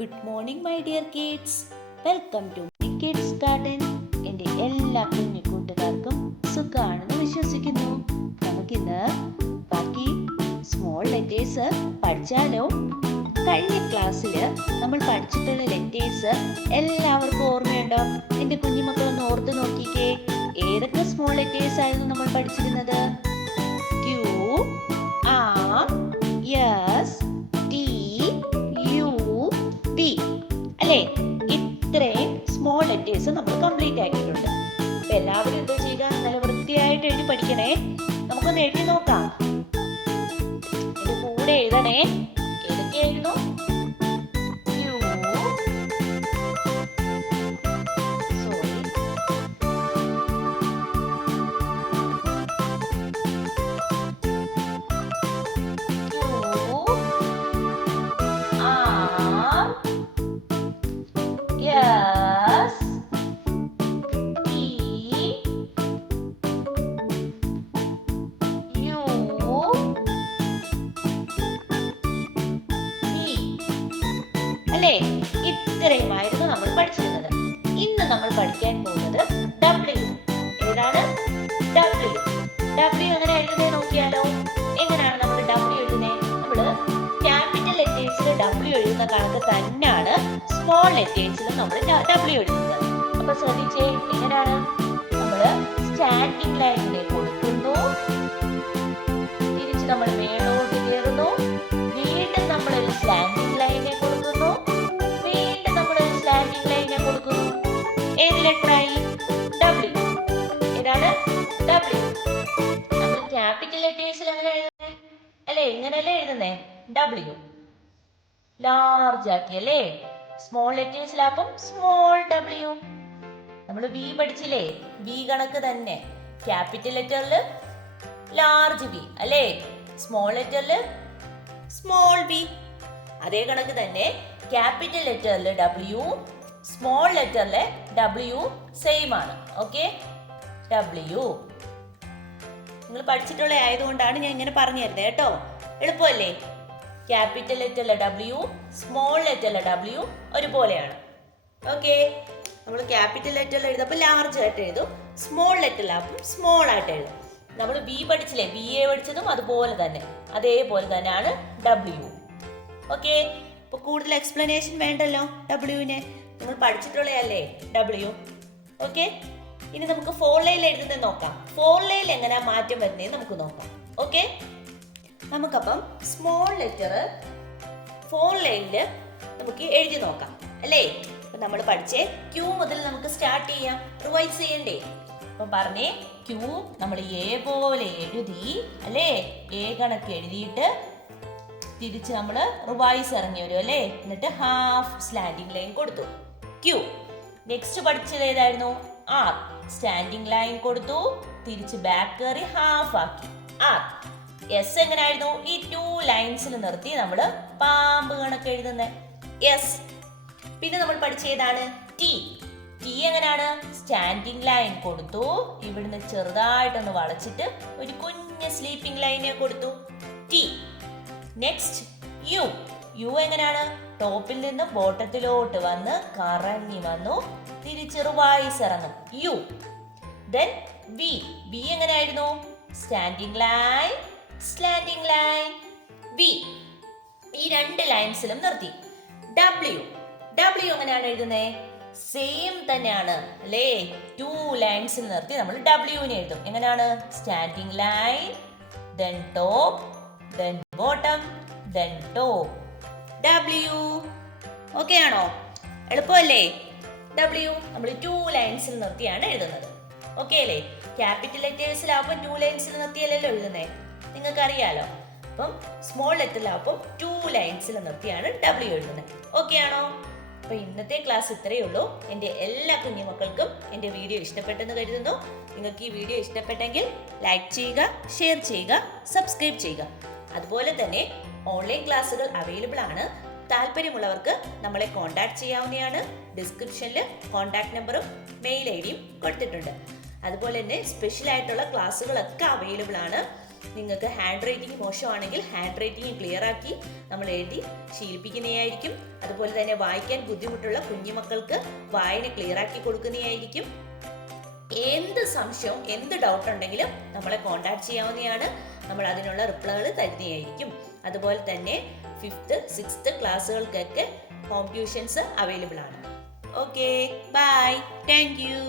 Good morning my dear kids. Welcome to Kids Garden. എൻ്റെ എല്ലാ കുഞ്ഞു കൂട്ടുകാർക്കും സുഖാണെന്ന് വിശ്വസിക്കുന്നു. നമുക്കിന്ന് ബാക്കി സ്മോൾ ലെറ്റേഴ്സ് പഠിച്ചാലോ? കഴിഞ്ഞ ക്ലാസ്സിൽ നമ്മൾ പഠിച്ചിട്ടുള്ള ലെറ്റേഴ്സ് എല്ലാവർക്കും ഓർമ്മയുണ്ടോ? എൻ്റെ കുഞ്ഞുമക്കളൊന്ന് ഓർത്ത് നോക്കിക്കേ. ഏതൊക്കെ സ്മോൾ ലെറ്റേഴ്സ് ആയിരുന്നു നമ്മൾ പഠിച്ചിരുന്നത്? Q, R, S, T, U, P അല്ലേ? ഇത്രയും സ്മോൾ ലെറ്റേഴ്സ് നമ്മൾ കംപ്ലീറ്റ് ആക്കിയിട്ടുണ്ട്. അപ്പൊ എല്ലാവരും എന്താ ചെയ്യുക? നല്ല വൃത്തിയായിട്ട് എഴുതി പഠിക്കണേ. നമുക്കൊന്ന് എഴുതി നോക്കാം. എന്റെ കൂടെ എഴുതണേ. ഏതൊക്കെ എഴുതും? Yes, T, U, P അല്ലേ? ഇത്രയുമായിരുന്നു നമ്മൾ പഠിച്ചിരുന്നത്. ഇന്ന് നമ്മൾ പഠിക്കാൻ പോകുന്നത് W. ഏതാണ്? W. W എങ്ങനെ എഴുതുന്നത് നോക്കിയാലോ? എങ്ങനെയാണ് നമ്മൾ W എഴുതുന്നത്? നമ്മള് ക്യാപിറ്റൽ ലെറ്റേഴ്സിൽ W എഴുതുന്ന കണക്ക് തന്നെയാണ് സ്മോൾ ലെറ്റേഴ്സിലും നമ്മൾ W എഴുതുന്നത്. അപ്പൊ ശ്രദ്ധിച്ചേ, എങ്ങനെയാണ്? നമ്മള് സ്റ്റാൻഡിംഗ് ലൈനിലേക്ക് കൊടുക്കുന്നു, തിരിച്ച് നമ്മൾ മേലോട്ട് കയറുന്നു, വീണ്ടും നമ്മളൊരു സ്റ്റാൻഡിംഗ് ലൈനെ കൊടുക്കുന്നു, വീണ്ടും നമ്മളൊരു സ്റ്റാൻഡിംഗ് ലൈനെ കൊടുക്കുന്നു. ഏത് ലെറ്ററായി? W. ഏതാണ്? W. നമ്മൾ ക്യാപിറ്റൽ ലെറ്റേഴ്സിൽ എങ്ങനെ എഴുതുന്നേ? അല്ലേ, ഇങ്ങനെയല്ലേ എഴുതുന്നേ? W ലാർജ് ആക്കി അല്ലേ? സ്മോൾ ലെറ്റേഴ്സിലാകും സ്മോൾ W. നമ്മൾ V പഠിച്ചില്ലേ? V കണക്ക് തന്നെ. ക്യാപിറ്റൽ ലെറ്ററിൽ ലാർജ് V അല്ലേ? സ്മോൾ ലെറ്ററിൽ സ്മോൾ V. അതേ കണക്ക് തന്നെ ക്യാപിറ്റൽ ലെറ്ററിൽ W, സ്മോൾ ലെറ്ററിലെ W സെയിം ആണ്. ഓക്കെ, W നിങ്ങൾ പഠിച്ചിട്ടുള്ള ആയതുകൊണ്ടാണ് ഞാൻ ഇങ്ങനെ പറഞ്ഞു തരുന്നത് കേട്ടോ. എളുപ്പമല്ലേ? ക്യാപിറ്റൽ ലെറ്ററിലെ W, സ്മോൾ ലെറ്ററിലെ W ഒരുപോലെയാണ്. ഓക്കെ, നമ്മൾ ക്യാപിറ്റൽ ലെറ്ററിൽ എഴുതുമ്പോൾ ലാർജ് ആയിട്ട് എഴുതും, സ്മോൾ ലെറ്ററിലാകും സ്മോൾ ആയിട്ട് എഴുതും. നമ്മൾ B പഠിച്ചില്ലേ? BA പഠിച്ചതും അതുപോലെ തന്നെ, അതേപോലെ തന്നെയാണ് W. ഓക്കെ, ഇപ്പോൾ കൂടുതൽ എക്സ്പ്ലനേഷൻ വേണ്ടല്ലോ Wനെ. നിങ്ങൾ പഠിച്ചിട്ടുള്ളതല്ലേ W. ഓക്കെ, ഇനി നമുക്ക് 4 ലൈനിൽ എഴുതുന്നത് നോക്കാം. 4 ലൈനിൽ എങ്ങനെയാ മാറ്റം വരുന്നത് നമുക്ക് നോക്കാം. ഓക്കെ, നമുക്കപ്പം സ്മോൾ ലെറ്റർ 4 ലൈനിൽ നമുക്ക് എഴുതി നോക്കാം അല്ലേ? അപ്പം നമ്മൾ പഠിച്ചേ Q മുതൽ നമുക്ക് സ്റ്റാർട്ട് ചെയ്യാം. റിവൈസ് ചെയ്യണ്ടേ? അപ്പം പറഞ്ഞേ, Q നമ്മൾ A പോലെ എഴുതി അല്ലേ? A കണക്ക് എഴുതിയിട്ട് തിരിച്ച് നമ്മൾ റിവൈസ് ഇറങ്ങി വരും അല്ലേ? എന്നിട്ട് ഹാഫ് സ്ലാൻഡിംഗ് ലൈൻ കൊടുത്തു Q. നെക്സ്റ്റ് പഠിച്ചത് ഏതായിരുന്നു? R. സ്റ്റാൻഡിംഗ് ലൈൻ കൊടുത്തു, തിരിച്ച് ബാക്ക് കയറി ഹാഫ് ആക്കി R. S എങ്ങനെയായിരുന്നു? ഈ 2 ലൈൻസിൽ നിർത്തി നമ്മൾ പാമ്പ് കണക്ക് എഴുതുന്നത് S. പിന്നെ നമ്മൾ പഠിച്ച ഏതാണ്? T. T എങ്ങനെയാണ്? സ്റ്റാൻഡിംഗ് ലൈൻ കൊടുത്തു, ഇവിടുന്ന് ചെറുതായിട്ടൊന്ന് വളച്ചിട്ട് ഒരു കുഞ്ഞ് സ്ലീപ്പിംഗ് ലൈനെ കൊടുത്തു T. Next U. U എങ്ങനെയാണ്? ടോപ്പിൽ നിന്ന് ബോട്ടത്തിലോട്ട് വന്ന് കറങ്ങി വന്നു, തിരിച്ച് റിവൈസ് ഇറങ്ങും U. Then V. V എങ്ങനെയായിരുന്നു? Standing line, slanting line V. ഈ 2 ലൈൻസിലും നിർത്തി. W. W എങ്ങനെയാണ് എഴുതുന്നത്? സെയിം തന്നെയാണ് അല്ലേ? 2 ലൈൻസിൽ നിർത്തി നമ്മൾ Wനെ എഴുതും. എങ്ങനെയാണ്? Standing line, then top, then bottom, then top W. Okay ആണോ? എളുപ്പമല്ലേ? W നമ്മൾ 2 ലൈൻസിൽ നിർത്തിയാണ് എഴുതുന്നത്. ഓക്കെ അല്ലേ? ക്യാപിറ്റൽ ലെറ്റേഴ്സിലാവുമ്പോൾ 2 ലൈൻസിൽ നിർത്തിയല്ലല്ലോ എഴുതുന്നത്, നിങ്ങൾക്ക് അറിയാലോ. അപ്പം സ്മോൾ ലെറ്ററിലാവുമ്പോൾ 2 ലൈൻസിൽ നിർത്തിയാണ് W എഴുതുന്നത്. ഓക്കെ ആണോ? അപ്പോൾ ഇന്നത്തെ ക്ലാസ് ഇത്രയേ ഉള്ളൂ. എൻ്റെ എല്ലാ കുഞ്ഞുമക്കൾക്കും എൻ്റെ വീഡിയോ ഇഷ്ടപ്പെട്ടെന്ന് കരുതുന്നു. നിങ്ങൾക്ക് ഈ വീഡിയോ ഇഷ്ടപ്പെട്ടെങ്കിൽ ലൈക്ക് ചെയ്യുക, ഷെയർ ചെയ്യുക, സബ്സ്ക്രൈബ് ചെയ്യുക. അതുപോലെ തന്നെ ഓൺലൈൻ ക്ലാസ്സുകൾ അവൈലബിൾ ആണ്. താല്പര്യമുള്ളവർക്ക് നമ്മളെ കോൺടാക്ട് ചെയ്യാവുന്നതാണ്. ഡിസ്ക്രിപ്ഷനിൽ കോൺടാക്ട് നമ്പറും മെയിൽ ID യും കൊടുത്തിട്ടുണ്ട്. അതുപോലെ തന്നെ സ്പെഷ്യൽ ആയിട്ടുള്ള ക്ലാസ്സുകളൊക്കെ അവൈലബിൾ ആണ്. നിങ്ങൾക്ക് ഹാൻഡ് റൈറ്റിംഗ് മോശമാണെങ്കിൽ ഹാൻഡ് റൈറ്റിംഗ് ക്ലിയർ ആക്കി നമ്മൾ എഴുതി ശീലിപ്പിക്കുന്നതായിരിക്കും. അതുപോലെ തന്നെ വായിക്കാൻ ബുദ്ധിമുട്ടുള്ള കുഞ്ഞുമക്കൾക്ക് വായന ക്ലിയർ ആക്കി കൊടുക്കുന്നതായിരിക്കും. എന്ത് സംശയവും എന്ത് ഡൗട്ട് ഉണ്ടെങ്കിലും നമ്മളെ കോൺടാക്ട് ചെയ്യാവുന്നതാണ്. നമ്മൾ അതിനുള്ള റിപ്ലൈകൾ തരുന്നതായിരിക്കും. അതുപോലെ തന്നെ 5th 6th ക്ലാസ്സുകൾക്കൊക്കെ ഹോം ട്യൂഷൻസ് അവൈലബിൾ ആണ്. Okay, bye, thank U.